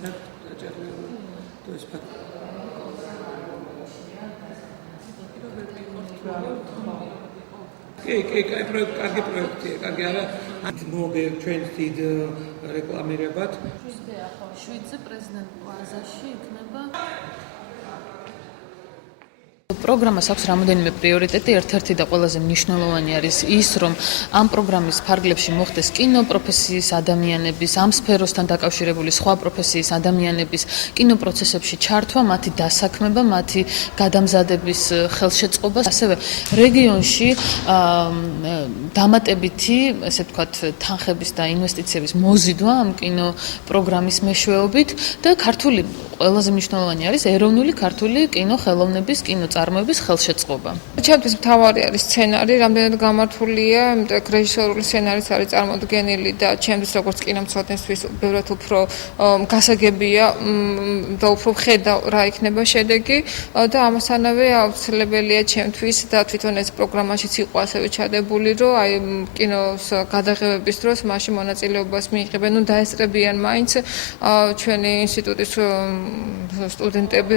концерт აჭარბებული. То есть კარგი პროექტია, კარგი არა. მოგე ჩვენ დიდ რეკლამირებად. შვიდზე პრეზიდენტ პლაზაში იქნება პროგრამას აქვს რამოდენიმე პრიორიტეტი. ერთ-ერთი და ყველაზე მნიშვნელოვანი არის ის, რომ ამ პროგრამის ფარგლებში მოხდეს კინოპროფესიის ადამიანების, ამ სფეროსთან დაკავშირებული სხვა პროფესიის ადამიანების კინოპროცესებში ჩართვა, მათი დასაქმება, მათი გადამზადების ხელშეწყობა, ასევე რეგიონში დამატებითი, ესე ვთქვათ, თანხების და ინვესტიციების მოზიდვა ამ კინოპროგრამის მეშვეობით და ქართული ყველაზე მნიშვნელოვანი არის ეროვნული ქართული კინოხელოვნების კინოწარმოების ხელშეწყობა. ჩემთვის მთავარი არის სცენარი, რამდენად გამართულია, იმიტომ რეჟისორული სცენარიც არის წარმოდგენილი და ჩემთვის როგორც კინომცოდნისთვის ბევრად უფრო გასაგებია და უფრო ვხედავ რა იქნება შედეგი და ამასთანავე აუცილებელია ჩემთვის და თვითონ ეს პროგრამაშიც იყო ასევე ჩადებული, რომ აი კინოს გადაღებების დროს მასში მონაწილეობას მიიღებენ, დაესწრებიან მაინც ჩვენი ინსტიტუტის სტუდენტები.